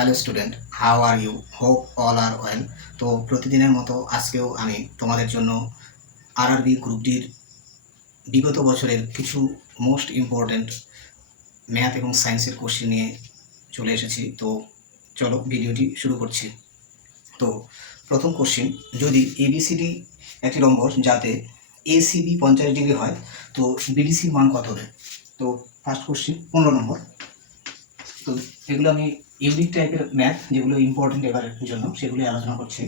Hello student, how are you? Hope all are well. তো প্রতিদিনের মতো আজকেও আমি তোমাদের জন্য আরআরবি গ্রুপ ডির বিগত বছরের কিছু মোস্ট ইম্পর্ট্যান্ট ম্যাথ এবং সায়েন্সের কোশ্চেন নিয়ে চলে এসেছি। তো চলো ভিডিওটি শুরু করছি। তো প্রথম কোশ্চেন, যদি এবিসিডি একটি রম্বস যাতে এসিবি 50 ডিগ্রি হয়, তো বিডিসির মান কত হবে? তো ফার্স্ট কোশ্চেন 15 নম্বর। তো এগুলো আমি ইউনিক টাইপের ম্যাথ যেগুলো ইম্পর্টেন্ট এবারের জন্য সেগুলি আলোচনা করছি।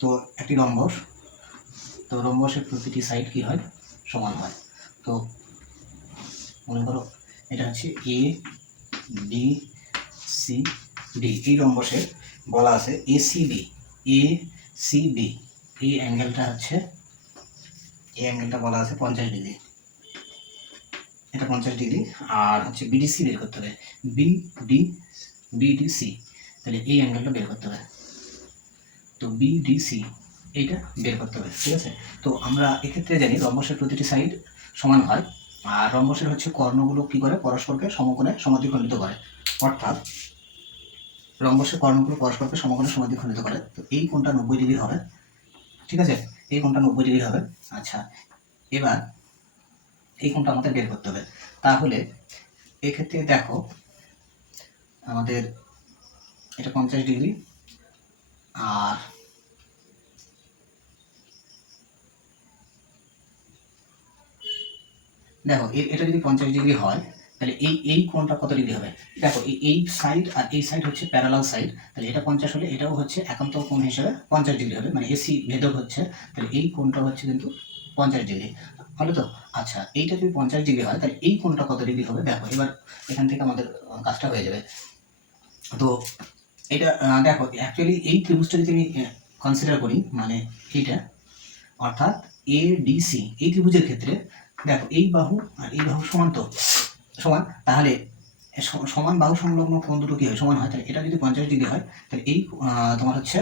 তো একটি রম্বস, তো রম্বসের প্রতিটি সাইড কি হয়? সমান হয়। তো মনে করো এটা হচ্ছে এ বি সি ডি। এই রম্বসে বলা আছে এসিবি, এসিবি এই অ্যাঙ্গেলটা হচ্ছে, এই অ্যাঙ্গেলটা বলা আছে 50 ডিগ্রি, এটা 50 ডিগ্রি। আর হচ্ছে বিডিসি বের করতে হবে, বিডিসি, তাহলে এই অ্যাঙ্গেলটা বের করতে হবে। তো বিডিসি এইটা বের করতে হবে, ঠিক আছে? তো আমরা এক্ষেত্রে জানি রম্বসের প্রতিটি সাইড সমান হয়, আর রম্বসের হচ্ছে কর্ণগুলো কি করে? পরস্পরকে সমকোণে সমাদ্বিখণ্ডিত করে, অর্থাৎ রম্বসের কর্ণগুলো পরস্পরকে সমকোণে সমাদ্বিখণ্ডিত করে। তো এই কোণটা 90 ডিগ্রি হবে, ঠিক আছে? এই কোণটা 90 ডিগ্রি হবে। আচ্ছা, এবার এই কোণটা আমাদের বের করতে হবে। তাহলে এক্ষেত্রে দেখো আমাদের এটা 50 ডিগ্রি, আর দেখো এটা যদি 50 ডিগ্রি হয়, তাহলে এই কোণটা কত ডিগ্রি হবে? দেখো এই সাইড আর এই সাইড হচ্ছে প্যারালাল সাইড, তাহলে এটা 50 হলে এটাও হচ্ছে একান্ত কোণ হিসেবে 50 ডিগ্রি হবে, মানে এসি ভেদক হচ্ছে। তাহলে এই কোণটা হচ্ছে কিন্তু 50 ডিগ্রি হলো তো। আচ্ছা, এইটা যদি 50 ডিগ্রি হয়, তাহলে এই কোণটা কত ডিগ্রি হবে? দেখো এবার এখান থেকে আমাদের কাজটা হয়ে যাবে। তো এটা দেখো অ্যাকচুয়ালি এই ত্রিভুজটা যদি আমি কনসিডার করি, মানে এইটা, অর্থাৎ এ ডি সি এই ত্রিভুজের ক্ষেত্রে দেখো এই বাহু আর এই বাহু সমান, তো সমান, তাহলে সমান বাহু সংলগ্ন কোণ দুটো কি হয়? সমান হয়। তাহলে এটা যদি 50 ডিগ্রি হয়, তাহলে এই তোমার হচ্ছে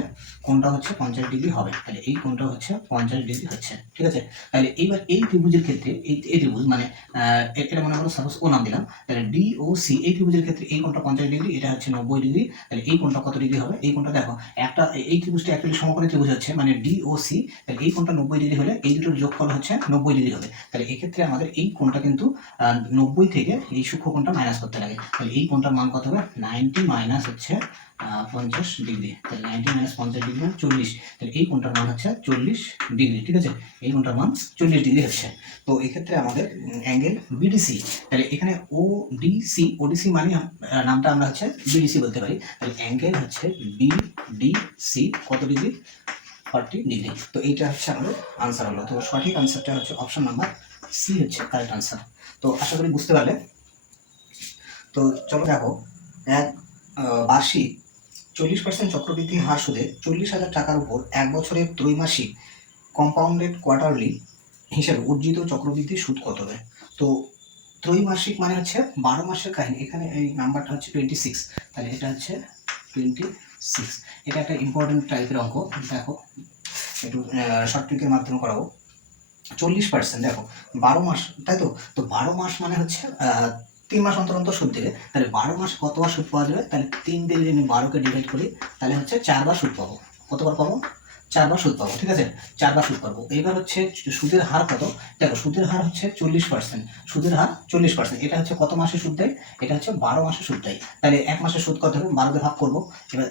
কোণটা হচ্ছে 50 ডিগ্রি হবে। তাহলে এই কোণটা হচ্ছে 50 ডিগ্রি হচ্ছে, ঠিক আছে? তাহলে এইবার এই ত্রিভুজের ক্ষেত্রে এই ত্রিভুজ মানে এটা মনে করো সাপোজ ও নাম দিলাম, তাহলে ডি ও সি এই ত্রিভুজের ক্ষেত্রে এই কোণটা 50 ডিগ্রি, এটা হচ্ছে 90 ডিগ্রি। তাহলে এই কোণটা কত ডিগ্রি হবে? এই কোণটা দেখো একটা এই ত্রিভুজটা অ্যাকচুয়ালি সমকোণী ত্রিভুজ হচ্ছে, মানে ডি ও সি। তাহলে এই কোণটা 90 ডিগ্রি হলে এই দুটোর যোগফল হচ্ছে 90 ডিগ্রি হবে। তাহলে এক্ষেত্রে আমাদের এই কোণটা কিন্তু 90 থেকে এই সূক্ষ্ম কোণটা মাইনাস করতে লাগে। তাহলে এই কোণটার মান কত হবে? 90 মাইনাস হচ্ছে 50 ডিগ্রি। তাহলে 90 মাইনাস 50 ডিগ্রি 40। তাহলে এই কোণটার মান হচ্ছে 40 ডিগ্রি, ঠিক আছে? এই কোণটার মান 40 ডিগ্রি হচ্ছে। তো এক্ষেত্রে আমাদের অ্যাঙ্গেল বিডিসি, তাহলে এখানে ওডিসি, ওডিসি মানে নামটা আমরা হচ্ছে বিডিসি বলতে পারি। তাহলে অ্যাঙ্গেল হচ্ছে বিডিসি কত ডিগ্রি? 40 ডিগ্রি। তো এইটা হচ্ছে আমাদের আনসার হলো। তো সঠিক আনসারটা হচ্ছে অপশন নাম্বার সি হচ্ছে কারেক্ট আনসার। তো আশা করি বুঝতে পারলে। তো চলো দেখো, এক বার্ষিক 40% চক্রবৃদ্ধি হার সুদে 40,000 টাকার উপর 1 বছরের ত্রৈমাসিক কম্পাউন্ডেড কোয়ার্টারলি হিসেবে অর্জিত চক্রবৃদ্ধি সুদ কত হবে? তো ত্রৈমাসিক মানে হচ্ছে 12 মাসের কাহিনী। এখানে এই নাম্বারটা হচ্ছে 26, তাহলে এটা হচ্ছে 26। এটা একটা ইম্পর্টেন্ট টাইপের অঙ্ক। দেখো একটু শর্ট ট্রিকের মাধ্যমে করাবো। 40% দেখো 12 মাস, তাই তো? তো 12 মাস মানে হচ্ছে 3 মাস অন্তর অন্তর সুদ দেবে। তাহলে 12 মাস কতবার সুদ পাওয়া যাবে? তাহলে 3 দিয়ে যদি আমি 12কে ডিভাইড করি, তাহলে হচ্ছে 4বার সুদ পাবো। কতবার পাবো? 4বার সুদ পাবো, ঠিক আছে? 4বার সুদ পাবো। এবার হচ্ছে সুদের হার কত? দেখো সুদের হার হচ্ছে 40%, সুদের হার 40%। এটা হচ্ছে কত মাসে সুদ দেয়? এটা হচ্ছে 12 মাসে সুদ দেয়। তাহলে এক মাসের সুদ কত হবে? 12 দিয়ে ভাগ করবো। এবার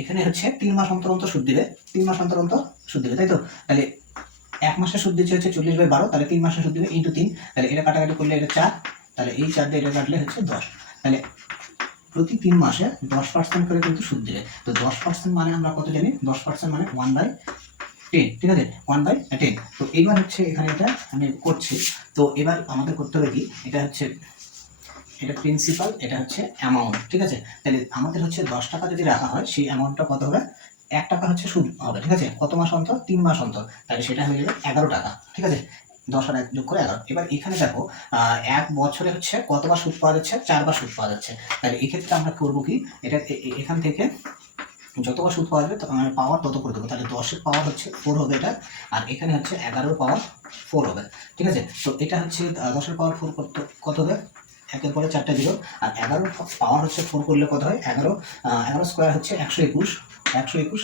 এখানে হচ্ছে 3 মাস অন্তর অন্তর সুদ দিবে, 3 মাস অন্তর অন্তর সুদ দিবে, তাই তো? তাহলে এক মাসের সুদ দিচ্ছে হচ্ছে 40/12, তাহলে 3 মাসের সুদ দিবে ইন্টু 3। তাহলে এটা কাটাকাটি করলে এটা 4, তাহলে এই 4 দিয়ে এটা কাটলে হচ্ছে 10। তাহলে প্রতি 3 মাসে 10% করে কিন্তু সুদ দিবে। তো 10% মানে আমরা কত জানি? 10% মানে 1/10, ঠিক আছে? 1/10। তো এইবার হচ্ছে এখানে এটা আমি করছি। তো এবার আমাদের করতে হবে কি, এটা হচ্ছে এটা প্রিন্সিপাল, এটা হচ্ছে অ্যামাউন্ট, ঠিক আছে? তাহলে আমাদের হচ্ছে 10 টাকা যদি রাখা হয়, সেই অ্যামাউন্টটা কত হবে? 1 টাকা হচ্ছে সুদ হবে, ঠিক আছে? কত মাস অন্তর? 3 মাস অন্তর। তাহলে সেটা হয়ে যাবে 11 টাকা, ঠিক আছে? 10 আর 1 যোগ করে 11। এবার এখানে দেখো 1 বছরে হচ্ছে কতবার সুদ পাওয়া যাচ্ছে? 4বার সুদ পাওয়া যাচ্ছে। তাহলে এক্ষেত্রে আমরা করবো কি, এটা এখান থেকে যতবার সুদ পাওয়া যাবে পাওয়ার তত করে দেবো। তাহলে 10-এর পাওয়ার হচ্ছে 4 হবে এটা, আর এখানে হচ্ছে 11-এর পাওয়ার 4 হবে, ঠিক আছে? তো এটা হচ্ছে 10-এর পাওয়ার 4 কত হবে? একের পরে 4টা জিরো, আর 11 পাওয়ার হচ্ছে 4 করলে কত হয়, 11 স্কোয়ার হচ্ছে 121,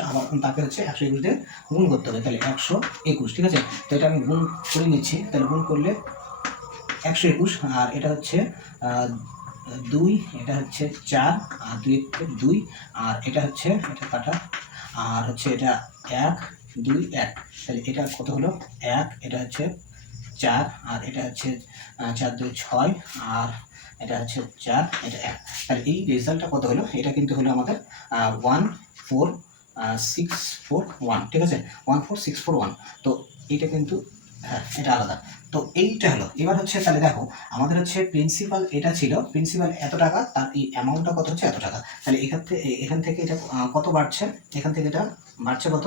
আবার তাকে হচ্ছে 121 দিয়ে গুণ করতে হবে, তাহলে 121, ঠিক আছে। তো এটা আমি গুণ করে নিচ্ছি, তাহলে গুণ করলে 121, আর এটা হচ্ছে 2, এটা হচ্ছে 4, আর 2 আর এটা হচ্ছে, এটা কাটা, আর হচ্ছে এটা 1 2 1, তাহলে এটা কত হলো 1, এটা হচ্ছে 4, আর এটা হচ্ছে 4 2 6, আর এটা হচ্ছে 4, এটা 1, তাহলে এই রেজাল্টটা কত হলো, এটা কিন্তু হলো আমাদের 14641, ঠিক আছে, 14641। তো এটা কিন্তু, হ্যাঁ এটা আলাদা। তো এইটা হলো, এবার হচ্ছে তাহলে দেখো আমাদের হচ্ছে প্রিন্সিপাল এটা ছিল, প্রিন্সিপাল এত টাকা, তার এই অ্যামাউন্টটা কত হচ্ছে এত টাকা, তাহলে এখান থেকে এটা কত বাড়ছে, এখান থেকে এটা বাড়ছে কত,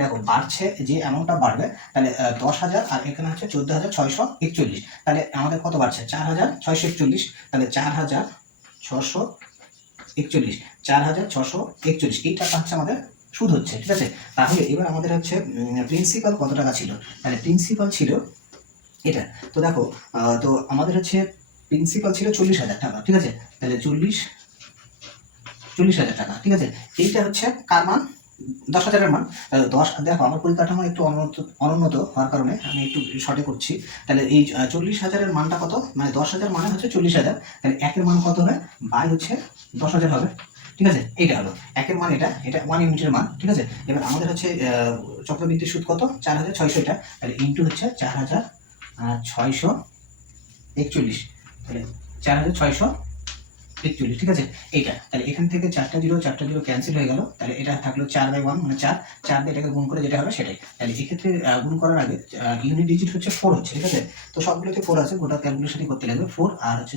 দেখো বাড়ছে যে অ্যামাউন্টটা বাড়বে, তাহলে 10,000, আর এখানে হচ্ছে 14,641, তাহলে আমাদের কত বাড়ছে 4,641, তাহলে 4,641, 4,641 এই টাকা হচ্ছে আমাদের সুদ হচ্ছে, ঠিক আছে। তাহলে এবার আমাদের হচ্ছে প্রিন্সিপাল কত টাকা ছিল, তাহলে প্রিন্সিপাল ছিল এটা, তো দেখো তো আমাদের হচ্ছে প্রিন্সিপাল ছিল 40,000 টাকা, ঠিক আছে, তাহলে 40,000 টাকা, ঠিক আছে। এইটা হচ্ছে কার মান, 10,000-এর মান। 10, দেখো আমার পরিকাঠামো একটু অনুন্নত হওয়ার কারণে আমি একটু শর্টে করছি, তাহলে এই 40,000-এর মানটা কত, মানে 10,000 মানে হচ্ছে 40,000, তাহলে একের মান কত হবে, বাই হচ্ছে 10,000 হবে, ঠিক আছে। এইটা হলো একের মান, এটা 1 ইউনিটের মান, ঠিক আছে। এবার আমাদের হচ্ছে চক্রবৃদ্ধি সুদ কত, 4,600, এটা তাহলে ইন্টু হচ্ছে 4,641, তাহলে 4,641, ঠিক আছে। এইটা তাহলে এখান থেকে 4টা জিরো ক্যান্সেল হয়ে গেল, তাহলে এটা থাকলো 4/1, মানে 4 দিয়ে এটাকে গুণ করে যেটা হবে সেটাই। তাহলে এক্ষেত্রে গুণ করার আগে ইউনিট ডিজিট হচ্ছে 4 হচ্ছে, ঠিক আছে। তো সবগুলোতে 4 আছে, গোটা ক্যালকুলেশনই করতে লাগবে 4, আর হচ্ছে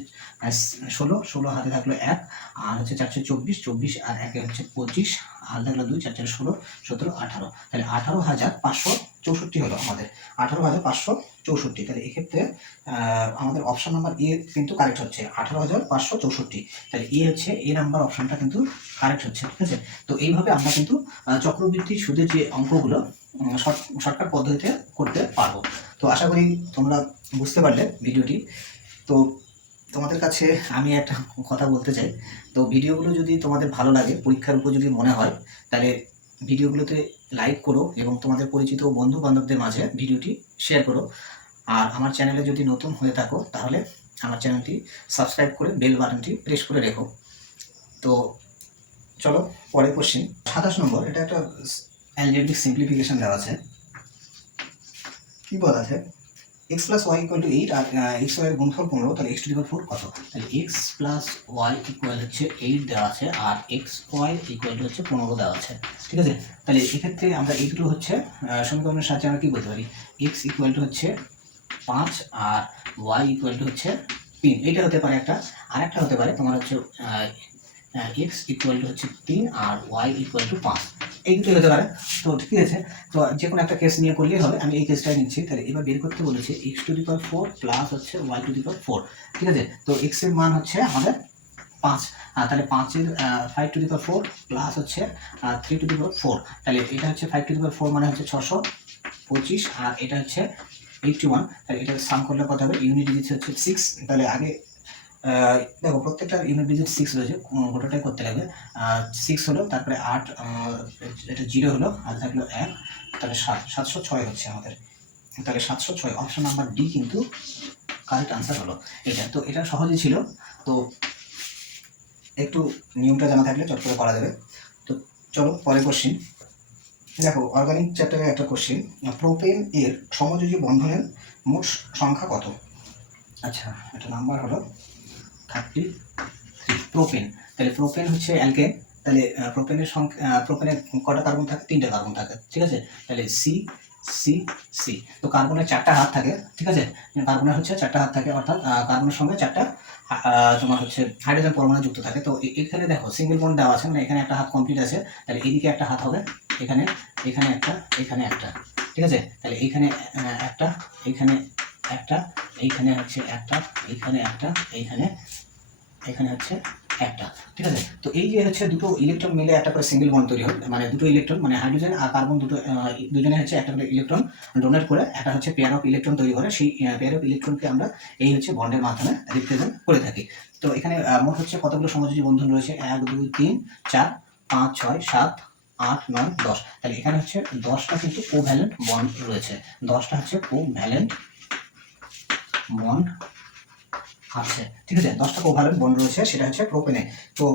16 হাতে থাকলো 1, আর হচ্ছে 424, আর 1 হচ্ছে 25, আর থাকলো 2, 4 16, 17 18, তাহলে 18,564 হলো আমাদের, 18,564। তাহলে এক্ষেত্রে আমাদের অপশন নাম্বার এ কিন্তু কারেক্ট হচ্ছে 18,564, তাহলে এ হচ্ছে এ নাম্বার অপশনটা কিন্তু কারেক্ট হচ্ছে, ঠিক আছে। তো এইভাবে আমরা কিন্তু চক্রবৃদ্ধি সুদের যে অঙ্কগুলো শর্টকাট পদ্ধতিতে করতে পারবো। তো আশা করি তোমরা বুঝতে পারলে ভিডিওটি। তো তোমাদের কাছে আমি একটা কথা বলতে চাই, তো ভিডিওগুলো যদি তোমাদের ভালো লাগে, পরীক্ষার উপযোগী মনে হয়, তাহলে ভিডিওগুলোতে লাইক করো এবং তোমাদের পরিচিত বন্ধু বান্ধবদের মাঝে ভিডিওটি শেয়ার করো। আর আমার চ্যানেলে যদি নতুন হয়ে থাকো তাহলে আমার চ্যানেলটি সাবস্ক্রাইব করে বেল বাটনটি প্রেস করে রেখো। তো চলো পরের কোশ্চেন 27 নম্বর, এটা একটা অ্যালজেব্রিক সিম্পলিফিকেশন দেওয়া আছে। কি বলা আছে, x plus y equal to 8, আর x ওয়াই এর গুণফল 15, তাহলে x⁴ কত, তাহলে x প্লাস ওয়াই ইকুয়াল হচ্ছে 8 দেওয়া আছে, আর x ওয়াই ইকুয়াল টু হচ্ছে 15 দেওয়া আছে, ঠিক আছে। তাহলে এক্ষেত্রে আমরা এই দুটো হচ্ছে সমীকরণের সাহায্যে আমরা কি বলতে পারি, x ইকুয়াল টু হচ্ছে 5, আর y ইকুয়াল টু হচ্ছে 3, এটা হতে পারে একটা। আর একটা হতে পারে তোমার হচ্ছে x ইকুয়াল টু হচ্ছে 3, আর y ইকুয়াল টু 5, এই দুটোই হতে পারে। তো ঠিক আছে, তো যে কোনো একটা কেস নিয়ে করলেই হবে, আমি এই কেসটাই নিচ্ছি। তাহলে এবার বের করতে বলেছে x⁴ প্লাস হচ্ছে y⁴, ঠিক আছে। তো x এর মান হচ্ছে আমাদের 5, তাহলে 5-এর 5⁴ প্লাস হচ্ছে 3⁴, তাহলে এটা হচ্ছে 5⁴ মানে হচ্ছে 625, আর এটা হচ্ছে 81, তাহলে এটা সাম করলে কত হবে, ইউনিট ডিজিট হচ্ছে 6, তাহলে আগে দেখো প্রত্যেকটা ইউনিট ডিজিট 6 রয়েছে, গোটাটাই করতে লাগবে। 6 হলো, তারপরে 8, এটা 0 হলো, আর থাকলো 1, তাহলে 706 হচ্ছে আমাদের, তাহলে 706 অপশন নাম্বার ডি কিন্তু কারেক্ট আনসার হলো এটা। তো এটা সহজই ছিল, তো একটু নিয়মটা জানা থাকলে চট করে করা যাবে। তো চলো পরের কোশ্চেন দেখো, অর্গানিক চ্যাপ্টারে একটা কোশ্চেন, প্রোপেন এর সমযোজী বন্ধনের মোট সংখ্যা কত। আচ্ছা, এটা নাম্বার হলো 33। প্রোপেন, তাহলে প্রোপেন হচ্ছে অ্যালকেন, তাহলে প্রোপেনের সংখ্যা, প্রোপেনের কটা কার্বন থাকে, 3টা কার্বন থাকে, ঠিক আছে। তাহলে সি সি সি, তো কার্বনের 4টা হাত থাকে, ঠিক আছে। কার্বনের হচ্ছে 4টা হাত থাকে, অর্থাৎ কার্বনের সঙ্গে 4টা তোমার হচ্ছে হাইড্রোজেন পরমাণু যুক্ত থাকে। তো এখানে দেখো সিঙ্গেল বন্ড দেওয়া আছে, মানে এখানে একটা হাত কমপ্লিট আছে, তাহলে এদিকে একটা হাত হবে, এখানে এখানে একটা, এখানে একটা, ঠিক আছে। তাহলে এইখানে একটা, এইখানে একটা, এইখানে হচ্ছে একটা, এইখানে একটা, এইখানে হচ্ছে একটা, ঠিক আছে। তো এই যে হচ্ছে দুটো ইলেকট্রন মিলে একটা করে সিঙ্গেল বন্ড তৈরি হয়, মানে দুটো ইলেকট্রন মানে হাইড্রোজেন আর কার্বন দুটো দুজনে হচ্ছে একটা করে ইলেকট্রন ডোনেট করে একটা হচ্ছে পেয়ার অফ ইলেকট্রন তৈরি করে, সেই পেয়ার অফ ইলেকট্রনকে আমরা এই হচ্ছে বন্ডের মাধ্যমে রিপ্রেজেন্ট করে থাকি। তো এখানে মোট হচ্ছে কতগুলো সমযোজী বন্ধন রয়েছে, 1 2 3 4 5 6 7 8 9 10। তাহলে এখানে হচ্ছে 10টা কিন্তু কোভ্যালেন্ট বন্ড রয়েছে, 10টা হচ্ছে কোভ্যালেন্ট বন্ড আছে, ঠিক আছে। 10টা কোভ্যালেন্ট বন্ড রয়েছে, সেটা হচ্ছে প্রোপেনে। তো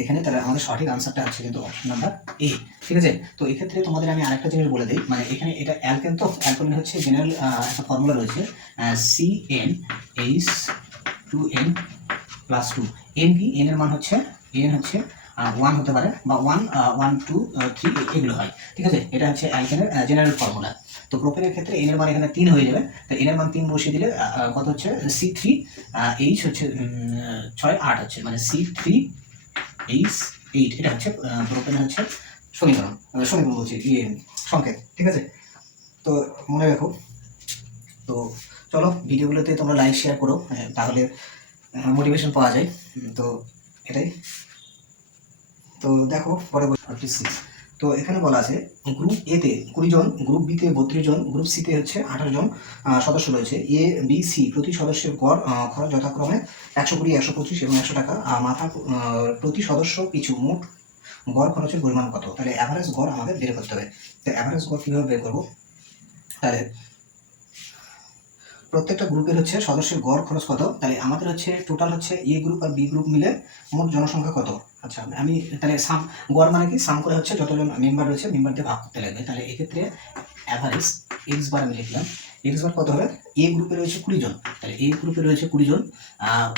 এখানে তাহলে আমাদের সঠিক আনসারটা হচ্ছে কিন্তু অপশন নাম্বার এ, ঠিক আছে। তো এক্ষেত্রে তোমাদের আমি আরেকটা জিনিস বলে দিই, মানে এখানে এটা অ্যালকেন, তো অ্যালকেন হচ্ছে জেনারেল একটা ফর্মুলা রয়েছে CnH2n প্লাস 2। এন কি, এন এর মান হচ্ছে, এন হচ্ছে 1 হতে পারে বা 1 1 2 3 এগুলো হয়, ঠিক আছে। এটা হচ্ছে অ্যালকেনের জেনারেল ফর্মুলা। তো প্রোপেনের ক্ষেত্রে এন এর মান এখানে 3 হয়ে যাবে, তো এন এর মান 3 বসিয়ে দিলে কত হচ্ছে C3H হচ্ছে 6 8 হচ্ছে, মানে C3H8, এটা হচ্ছে প্রোপেনের হচ্ছে সমীকরণ, সমীকরণ বলছি সংকেত, ঠিক আছে। তো মনে রাখো। তো চলো ভিডিওগুলোতে তোমরা লাইক শেয়ার করো, তাহলে মোটিভেশন পাওয়া যায়। তো এটাই। তো দেখো পরবর্তী 6। তো এখানে বলা আছে গ্রুপ এ তে 20 জন, গ্রুপ বি তে 32 জন, গ্রুপ সি তে হচ্ছে 28 জন সদস্য রয়েছে। এ বি সি প্রতি সদস্যের গড় খরচ যথাক্রমে 120 125 এবং 100 টাকা। মাথা প্রতি সদস্য পিছু মোট গড় খরচের পরিমাণ কত? তাহলে অ্যাভারেজ গড় আমাদের বের করতে হবে। তো অ্যাভারেজ গড় কীভাবে বের করবো? তাহলে প্রত্যেকটা গ্রুপের হচ্ছে সদস্যের গড় খরচ কত, তাহলে আমাদের হচ্ছে টোটাল হচ্ছে এ গ্রুপ আর বি গ্রুপ মিলে মোট জনসংখ্যা কত। আচ্ছা আমি তাহলে সাম, গড় মানে কি, সাম করে হচ্ছে যতজন মেম্বার রয়েছে মেম্বার দিয়ে ভাগ করতে লাগবে। তাহলে এক্ষেত্রে অ্যাভারেজ এক্স বার আমি লিখলাম, এক্স বার কত হবে, এ গ্রুপে রয়েছে 20 জন, তাহলে এ গ্রুপে রয়েছে 20 জন,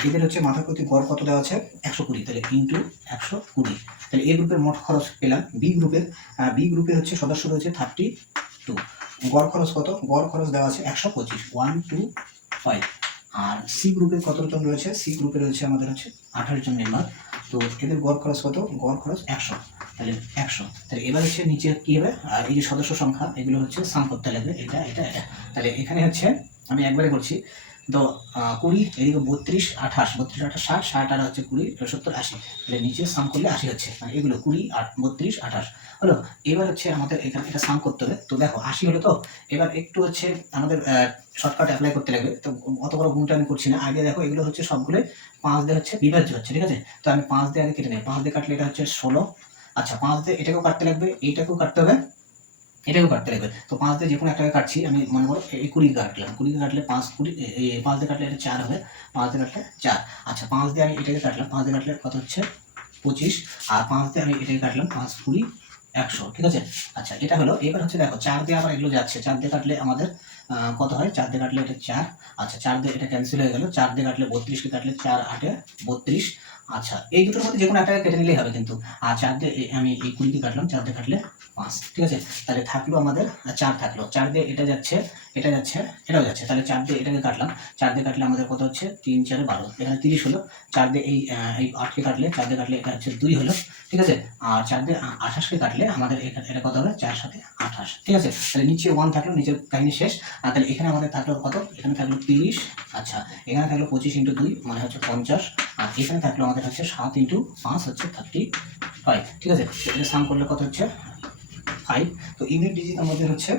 এদের হচ্ছে মাথা প্রতি গড় কত দেওয়া আছে 120, তাহলে ইন্টু 120। তাহলে এ গ্রুপের মোট খরচ পেলাম। বি গ্রুপে হচ্ছে সদস্য রয়েছে 32, গড় খরচ কত, গড় খরচ দেওয়া আছে 125 1 2 5। আর সি গ্রুপের কতজন রয়েছে, সি গ্রুপে রয়েছে আমাদের হচ্ছে 28 জন মেম্বার, তো এদের গড় খরচ কত, গড় খরচ 100, তাহলে 100। তাহলে এবার হচ্ছে নিচে কি হবে, আর এই যে সদস্য সংখ্যা এগুলো হচ্ছে সাম করতে লাগবে, এটা এটা এটা। তাহলে এখানে হচ্ছে আমি একবারে করছি। তো 20, এদিকে 32 28, 32 28 60, 60 আর হচ্ছে 20 70 80, তাহলে নিচে সাম করলে 80 হচ্ছে, মানে এগুলো 20 32 28 হলো। এবার হচ্ছে আমাদের এখানে এটা সাম করতে হবে। তো দেখো 80 হলো, তো এবার একটু হচ্ছে আমাদের শর্টকাট অ্যাপ্লাই করতে লাগবে। তো অত বড় গুণটা আমি করছি না, আগে দেখো এগুলো হচ্ছে সবগুলো 5 দিয়ে হচ্ছে বিভাজ্য হচ্ছে, ঠিক আছে। তো আমি 5 দিয়ে আগে কেটে নেই, 5 দিয়ে কাটলে এটা হচ্ছে 16। আচ্ছা 5 দিয়ে এটাকেও কাটতে লাগবে, এইটাকেও কাটতে হবে, এটাকেও কাটতে লাগবে। তো 5 দিয়ে যে কোনো একটাকে কাটছি, আমি মনে করো এই 20 কাটলাম, 20 কাটলে 5 20, এই 5 দিয়ে কাটলে এটা 4 হবে, 5 দিয়ে কাটলে 4। আচ্ছা 5 দিয়ে আমি এটাকে কাটলাম, 5 দিয়ে কাটলে কত হচ্ছে 25, আর 5 দিয়ে আমি এটাকে কাটলাম 5 20 100, ঠিক আছে। আচ্ছা এটা হলো। এবার হচ্ছে দেখো 4 দিয়ে আবার এগুলো যাচ্ছে, 4 দিয়ে কাটলে আমাদের কত হয়, 4 দিয়ে কাটলে এটা 4। আচ্ছা 4 দিয়ে এটা ক্যান্সেল হয়ে গেল, 4 দিয়ে কাটলে 32 কে কাটলে 4 8 32। আচ্ছা এই দুটোর মধ্যে যে কোনো একটাকে কেটে নিলেই হবে কিন্তু। আর 4 দিয়ে আমি এই 20 দিয়ে কাটলাম, 4 দিয়ে কাটলে 5, ঠিক আছে। তাহলে থাকলো আমাদের 4 থাকলো, 4 দিয়ে এটা যাচ্ছে, এটা যাচ্ছে, এটাও যাচ্ছে, তাহলে 4 দিয়ে এটাকে কাটলাম, 4 দিয়ে কাটলে আমাদের কত হচ্ছে 3 4 12, এখানে 30 হলো। 4 দিয়ে এই 8কে কাটলে, 4 দিয়ে কাটলে এটা হচ্ছে 2 হলো, ঠিক আছে। আর 4 দিয়ে 28কে কাটলে আমাদের এখানে এটা কত হবে 4 7 28, ঠিক আছে। তাহলে নিচে 1 থাকলো, নিচের কাহিনী শেষ। আর তাহলে এখানে আমাদের থাকলো কত, এখানে থাকলো 30। আচ্ছা এখানে থাকলো 25 × 2 মানে হচ্ছে 50, আর এখানে থাকলো আমাদের হচ্ছে 7 × 5 হচ্ছে 35, ঠিক আছে। তো এটা সাম করলে কত হচ্ছে 5। তো ইউনিট ডিজিট আমাদের হচ্ছে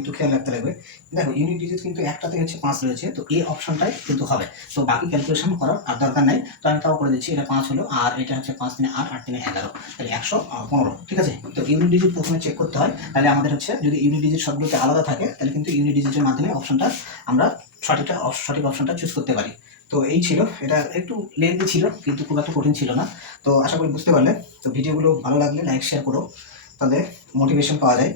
একটু খেয়াল রাখতে লাগবে। দেখো ইউনিট ডিজিট কিন্তু একটাতে হচ্ছে 5 রয়েছে, তো এই অপশনটাই কিন্তু হবে। তো বাকি ক্যালকুলেশন করার আর দরকার নাই, তো আমি তাও করে দিচ্ছি। এটা 5 হলো, আর এটা হচ্ছে 5 3 8 8 3 11, তাহলে 115, ঠিক আছে। তো ইউনিট ডিজিট প্রথমে চেক করতে হয়, তাহলে আমাদের হচ্ছে যদি ইউনিট ডিজিট সবগুলোতে আলাদা থাকে তাহলে কিন্তু ইউনিট ডিজিটের মাধ্যমে অপশনটা আমরা সঠিক অপশনটা চুজ করতে পারি। তো এই ছিল, এটা একটু লেন্থি ছিল কিন্তু খুব একটা কঠিন ছিল না। তো আশা করি বুঝতে পারলে। তো ভিডিওগুলো ভালো লাগলে লাইক শেয়ার করো, তাহলে মোটিভেশন পাওয়া যায়।